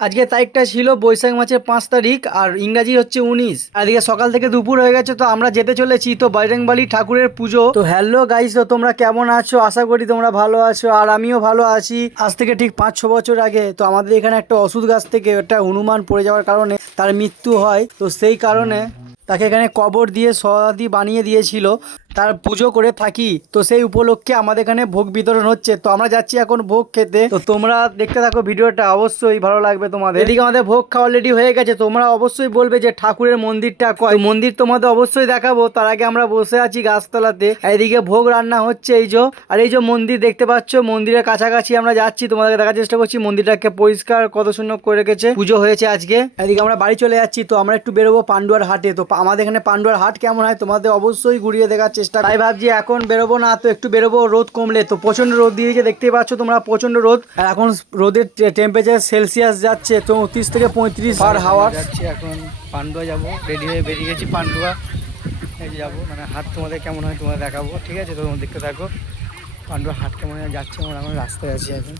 আজকে তারিখটা ছিল বৈশাখ মাসের 5 তারিখ আর ইংরাজি হচ্ছে 19। আর এদিকে সকাল থেকে দুপুর হয়ে গেছে, তো আমরা যেতে চলেছি তো বজরংবলী ঠাকুরের পুজো। তো হ্যালো গাইস, তো তোমরা কেমন আছো? আশা করি তোমরা ভালো আছো আর আমিও ভালো আছি। আজ থেকে ঠিক 5-6 বছর আগে তো আমাদের এখানে একটা ওষুধ গাছ থেকে একটা হনুমান পড়ে যাওয়ার কারণে তার মৃত্যু হয়। তো সেই কারণে তাকে এখানে কবর দিয়ে সমাধি বানিয়ে দিয়েছিল, তার পুজো করে থাকি। তো সেই উপলক্ষে আমাদের এখানে ভোগ বিতরণ হচ্ছে, তো আমরা যাচ্ছি এখন ভোগ খেতে। তো তোমরা দেখতে থাকো ভিডিওটা, অবশ্যই ভালো লাগবে তোমাদের। এদিকে আমাদের ভোগ খাওয়া অলরেডি হয়ে গেছে। তোমরা অবশ্যই বলবে যে ঠাকুরের মন্দিরটা কয়, তো মন্দির তোমাদের অবশ্যই দেখাবো। তার আগে আমরা বসে আছি গাছতলাতে, এদিকে ভোগ রান্না হচ্ছে এই যে। আর এই যে মন্দির দেখতে পাচ্ছ, মন্দিরের কাছাকাছি আমরা যাচ্ছি, তোমাদেরকে দেখার চেষ্টা করছি মন্দিরটাকে পরিষ্কার কত সুন্দর করে রেখেছে। পুজো হয়েছে আজকে। এদিকে আমরা বাড়ি চলে যাচ্ছি, তো আমরা একটু বেরোবো পান্ডুয়ার হাটে। তো আমাদের এখানে পান্ডুয়ার হাট কেমন হয় তোমাদের অবশ্যই ঘুরিয়ে দেখার চেষ্টা। তাই ভাবছি এখন বেরোবো না, তো একটু বেরোবো রোদ কমলে। তো প্রচন্ড রোদ দিয়েছে, দেখতেই পাচ্ছ তোমরা, প্রচন্ড রোদ। আর এখন রোদের টেম্পারেচার সেলসিয়াস যাচ্ছে 34 থেকে 35 পার হাওয়ার। যাচ্ছি এখন পান্ডুয়া যাবো, রেডি হয়ে বেরিয়ে গেছি পান্ডুয়া যাবো। মানে হাট তোমাদের কেমন হয় তোমাদের দেখাবো, ঠিক আছে? তো তোমরা দেখতে থাকো পান্ডুয়া হাট কেমন হয়। যাচ্ছি আমরা, এখন রাস্তায় আছি এখন।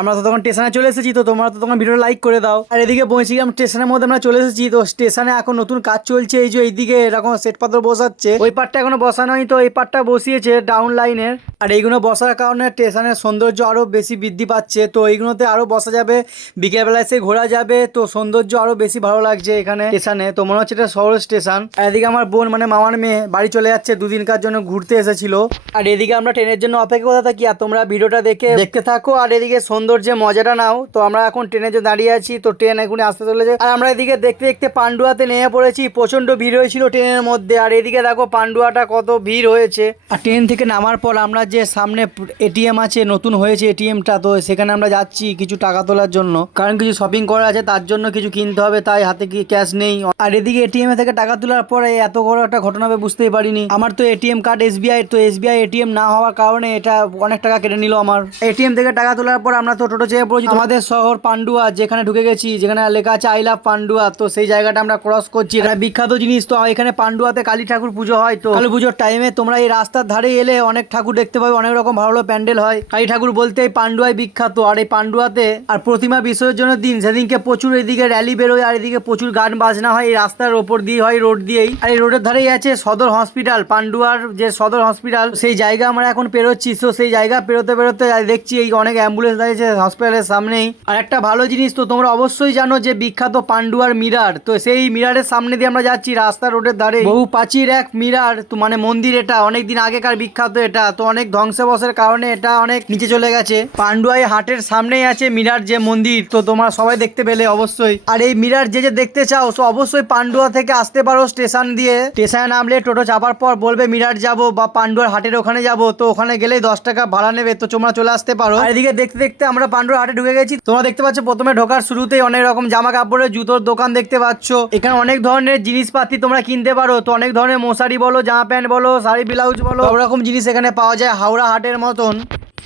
আমরা তো তখন স্টেশনে চলে এসেছি, তো তোমরা তো তখন ভিডিও লাইক করে দাও। আর এদিকে পৌঁছেছিলাম স্টেশনের মধ্যে, আমরা চলে এসেছি। তো স্টেশনে এখন নতুন কাজ চলছে, এই যে এইদিকে এরকম সেট পাথর বসাচ্ছে। ওই পার্টটা এখনো বসানো হয়নি, তো এই পার্টটা বসিয়েছে ডাউন লাইনের। আর এইগুলো বসার কারণে স্টেশনের সৌন্দর্য আরো বেশি বৃদ্ধি পাচ্ছে। তো এইগুলোতে আরো বসা যাবে, বিকেলবেলায় এসে ঘোরা যাবে, তো সৌন্দর্য আরো বেশি ভালো লাগছে এখানে স্টেশনে। তো মনে হচ্ছে এটা শহর স্টেশন। আর এদিকে আমার বোন মানে মামার মেয়ে বাড়ি চলে যাচ্ছে, দুদিনকার জন্য ঘুরতে এসেছিল। আর এদিকে আমরা ট্রেনের জন্য অপেক্ষা করতে থাকি, আর তোমরা ভিডিওটা দেখতে থাকো আর এদিকে সৌন্দর্যের মজাটা নাও। তো আমরা এখন ট্রেনে যে দাঁড়িয়ে আছি, তো ট্রেন এখনই আসতে চলেছে। আর আমরা এদিকে দেখতে দেখতে পান্ডুয়াতে নেমে পড়েছি। প্রচন্ড ভিড় হয়েছিল ট্রেনের মধ্যে। আর এদিকে দেখো পান্ডুয়াটা কত ভিড় হয়েছে। আর ট্রেন থেকে নামার পর আমরা যে সামনে এটিএম আছে, নতুন হয়েছে এটিএমটা, তো সেখানে আমরা যাচ্ছি কিছু টাকা তোলার জন্য, কারণ কিছু শপিং করা আছে, তার জন্য কিছু কিনতে হবে, তাই হাতে কি ক্যাশ নেই। আর এদিকে এটিএম থেকে টাকা তোলার পরে এত বড় একটা ঘটনা হবে বুঝতেই পারিনি। আমার তো এটিএম কার্ড এসবিআই, তো এসবিআই এটিএম না হওয়ার কারণে এটা অনেক টাকা কেটে নিল আমার। এটিএম থেকে টাকা তোলার পর আমরা তো টোটো চেয়ে পড়েছি আমাদের শহর পান্ডুয়া, যেখানে ঢুকে গেছি, যেখানে লেখা আছে আই লাভ পান্ডুয়া। তো সেই জায়গাটা আমরা ক্রস করছি, এটা বিখ্যাত জিনিস। তো এখানে পান্ডুয়াতে কালী ঠাকুর পুজো হয়। তো কালী পুজোর টাইমে তোমরা এই রাস্তার ধারে এলে অনেক ঠাকুর দেখতে পাবে, অনেক রকম ভালো ভালো প্যান্ডেল হয়। কালী ঠাকুর বলতে এই পান্ডুয়ায় বিখ্যাত। আর এই পান্ডুয়াতে আর প্রতিমা বিসর্জনের দিন সেদিনকে প্রচুর এদিকে র্যালি বেরোয়, আর এদিকে প্রচুর গান বাজনা হয়। এই রাস্তার ওপর দিয়ে হয়, রোড দিয়েই। আর এই রোডের ধারেই আছে সদর হসপিটাল, পান্ডুয়ার যে সদর হসপিটাল, সেই জায়গা আমরা এখন পেরোচ্ছি। তো সেই জায়গা পেরোতে পেরোতে দেখছি এই অনেক অ্যাম্বুলেন্স দাঁড়িয়েছে হসপিটালের সামনেই। আর একটা ভালো জিনিস, তো তোমরা অবশ্যই জানো যে বিখ্যাত পান্ডুয়ার মিরার, তো সেই মিরারের সামনে দিয়ে আমরা যাচ্ছি রাস্তা রোডের ধারে। বহু প্রাচীর এক মিরার, তো মানে মন্দির, এটা অনেক দিন আগেকার বিখ্যাত। এটা তো অনেক ধ্বংসাবশের কারণে এটা অনেক নিচে চলে গেছে। পান্ডুয়ায় হাটের সামনেই আছে মিরার যে মন্দির, তো তোমরা সবাই দেখতে পেলে অবশ্যই। আর এই মিরার যে দেখতে চাও, তো অবশ্যই পান্ডুয়া থেকে আসতে পারো স্টেশন দিয়ে। স্টেশনে নামলে টোটো চাপার পর বলবে মিরার যাব বা পান্ডুয়ার হাটের ওখানে যাব, তো ওখানে গেলেই 10 টাকা ভাড়া নেবে, তো তোমরা চলে আসতে পারো। আর এদিকে দেখতে দেখতে আমরা পান্ডুয়ার হাটে ঢুকে গেছি। তোমরা দেখতে পাচ্ছ প্রথমে ঢোকার শুরুতেই অনেক রকম জামা কাপড়ের জুতোর দোকান দেখতে পাচ্ছ। এখানে অনেক ধরনের জিনিসপাতি তোমরা কিনতে পারো। তো অনেক ধরনের মশারি বলো, জামা প্যান্ট বলো, শাড়ি ব্লাউজ বলো, সব রকম জিনিস এখানে পাওয়া যায় হাওড়া হাটের মতন।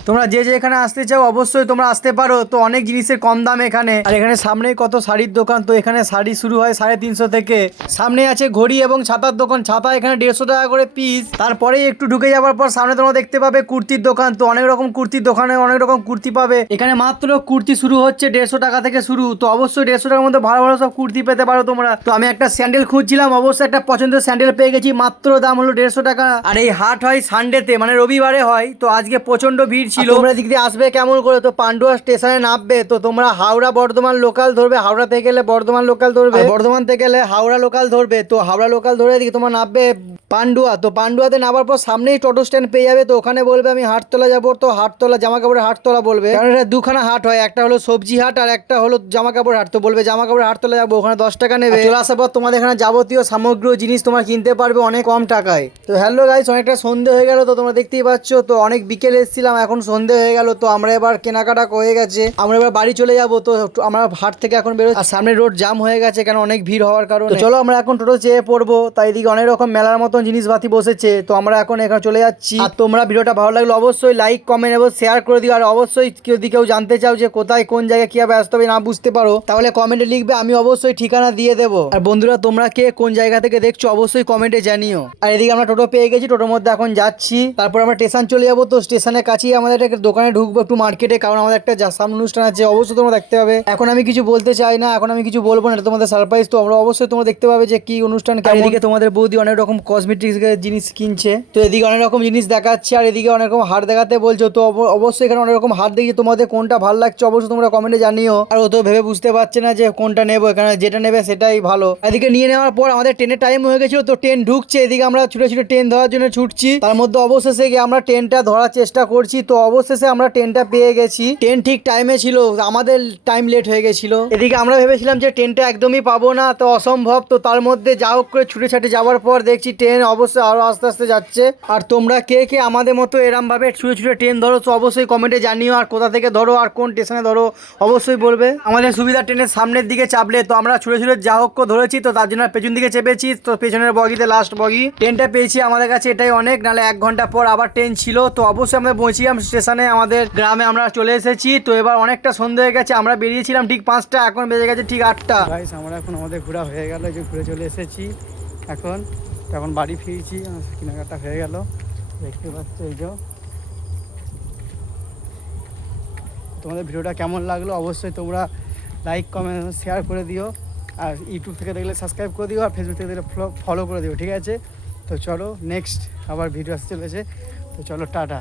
তোমরা যে এখানে আসতে চাও অবশ্যই তোমরা আসতে পারো। তো অনেক জিনিসের কম দাম এখানে। আর এখানে সামনেই কত শাড়ির দোকান, তো এখানে শাড়ি শুরু হয় 350 থেকে। সামনে আছে ঘড়ি এবং ছাতার দোকান, ছাতা এখানে 150 টাকা করে পিস। তারপরেই একটু ঢুকে যাওয়ার পর সামনে তোমরা দেখতে পাবে কুর্তির দোকান। তো অনেক রকম কুর্তির দোকানে অনেক রকম কুর্তি পাবে এখানে। মাত্র কুর্তি শুরু হচ্ছে 150 টাকা থেকে শুরু। তো অবশ্যই 150 টাকার মধ্যে ভালো ভালো সব কুর্তি পেতে পারো তোমরা। তো আমি একটা স্যান্ডেল খুঁজছিলাম, অবশ্যই একটা পছন্দের স্যান্ডেল পেয়ে গেছি, মাত্র দাম হলো 150 টাকা। আর এই হাট হয় সানডেতে, মানে রবিবারে হয়। তো আজকে প্রচন্ড ভিড় ছিল। তোমরা দিক দিয়ে আসবে কেমন করে, তো পান্ডুয়া স্টেশনে নামবে, তো তোমরা হাওড়া বর্ধমান লোকাল ধরবে। হাওড়া থেকে গেলে বর্ধমান লোকাল ধরবে, বর্ধমান থেকে গেলে হাওড়া লোকাল ধরবে। তো হাওড়া লোকাল ধরে দিকে তোমরা নামবে পান্ডুয়া। তো পান্ডুয়াতে নামার পর সামনেই টোটো স্ট্যান্ড পেয়ে যাবে। তো ওখানে বলবে আমি হাটতলা যাবো, তো হাটতলা জামা কাপড়ের হাটতলা বলবে, কারণ এটা দুখানা হাট হয়, একটা হলো সবজি হাট আর একটা হলো জামা কাপড় হাট। তো বলবে জামা কাপড়ের হাটতলা যাবো, ওখানে 10 টাকা নেবে। চলে আসার পর তোমাদের এখানে যাবতীয় সামগ্রী জিনিস তোমরা কিনতে পারবে অনেক কম টাকায়। তো হ্যালো গাইস, অনেকটা সন্ধে হয়ে গেল, তো তোমরা দেখতেই পাচ্ছ। তো অনেক বিকেল এসেছিলাম, এখন সন্ধে হয়ে গেল। তো আমরা এবার কেনাকাটা হয়ে গেছে, আমরা এবার বাড়ি চলে যাব। তো আমরা হাট থেকে এখন বেরো, আর সামনে রোড জাম হয়ে গেছে, কেন অনেক ভিড় হওয়ার কারণে। তো চলো আমরা এখন টোটো চেয়ে পড়বো। তাই এদিকে অনেক রকম মেলার মতন জিনিসপাতি বসেছে, তো আমরা এখন এখানে চলে যাচ্ছি। আর তোমরা ভিডিওটা ভালো লাগলো অবশ্যই লাইক কমেন্ট এবং শেয়ার করে দিও। আর অবশ্যই যদি কেউ জানতে চাও যে কোথায় কোন জায়গায় কিভাবে আসতে হবে না বুঝতে পারো, তাহলে কমেন্টে লিখবে, আমি অবশ্যই ঠিকানা দিয়ে দেবো। আর বন্ধুরা তোমরা কে কোন জায়গা থেকে দেখছো অবশ্যই কমেন্টে জানিও। আর এদিকে আমরা টোটো পেয়ে গেছি, টোটোর মধ্যে এখন যাচ্ছি, তারপর আমরা স্টেশন চলে যাবো। তো স্টেশনের কাছেই আমাদের আমাদের একটা দোকানে ঢুকবো একটু মার্কেটে, কারণ আমাদের একটা সামনে অনুষ্ঠান আছে, অবশ্যই তোমরা দেখতে পাবে। এখন আমি কিছু বলতে চাই না, এখন আমি কিছু বলবো না, এটা তোমাদের সারপ্রাইজ। তো আমরা অবশ্যই তোমরা দেখতে পাবে যে কি অনুষ্ঠান। এদিকে তোমাদের বৌদি অনেক রকম কসমেটিক্স জিনিস কিনছে, তো এদিকে অনেক রকম জিনিস দেখাচ্ছে, আর এদিকে অনেক রকম হার দেখাতে বলছো। তো অবশ্যই এখানে অনেক রকম হার দেখি, তোমাদের কোনটা ভালো লাগছে অবশ্যই তোমরা কমেন্টে জানিও। আর ও তো ভেবে বুঝতে পারছে না যে কোনটা নেবো, এখানে যেটা নেবে সেটাই ভালো। এদিকে নিয়ে নেওয়ার পর আমাদের ট্রেনের টাইম হয়ে গেছিল, তো ট্রেন ঢুকছে, এদিকে আমরা ছুটে ছুটে ট্রেন ধরার জন্য ছুটছি। তার মধ্যে অবশেষে গিয়ে আমরা ট্রেনটা ধরার চেষ্টা করছি, তো অবশেষে আমরা ট্রেনটা পেয়ে গেছি। ট্রেন ঠিক টাইমে ছিল, আমাদের টাইম লেট হয়ে গেছিল। এদিকে আমরা ভেবেছিলাম যে ট্রেনটা একদমই পাবো না, তো অসম্ভব। তো তার মধ্যে যা হোক করে ছুটে ছাটে যাওয়ার পর দেখছি ট্রেন অবশ্যই আরো আস্তে আস্তে যাচ্ছে। আর তোমরা কে কে আমাদের মতো এরম ভাবে ছুটে ছুটে ট্রেন ধরো তো অবশ্যই কমেন্টে জানিও, আর কোথা থেকে ধরো আর কোন স্টেশনে ধরো অবশ্যই বলবে। আমাদের সুবিধা ট্রেনের সামনের দিকে চাপলে, তো আমরা ছুটে ছুটে যা হোক করে ধরেছি, তো তার জন্য পেছন দিকে চেপেছি। তো পেছনের বগিতে লাস্ট বগি ট্রেনটা পেয়েছি, আমাদের কাছে এটাই অনেক। নাহলে 1 ঘন্টা পর আবার ট্রেন ছিল। তো অবশ্যই আমরা পৌঁছিলাম স্টেশনে, আমাদের গ্রামে আমরা চলে এসেছি। তো এবার অনেকটা সন্ধ্যা হয়ে গেছে, আমরা বেরিয়েছিলাম ঠিক 5টা, এখন বেজে গেছে ঠিক 8টা। গাইস আমরা এখন আমাদের ঘোরা হয়ে গেল, যে ঘুরে চলে এসেছি এখন বাড়ি ফিরেছি, কেনাকাটা হয়ে গেল, দেখতে পাচ্ছ। এই যে তোমাদের ভিডিওটা কেমন লাগলো অবশ্যই তোমরা লাইক কমেন্ট শেয়ার করে দিও, আর ইউটিউব থেকে দেখলে সাবস্ক্রাইব করে দিও, আর ফেসবুক থেকে দেখলে ফলো করে দিও, ঠিক আছে? তো চলো নেক্সট আবার ভিডিও আসতে চলেছে, তো চলো টাটা।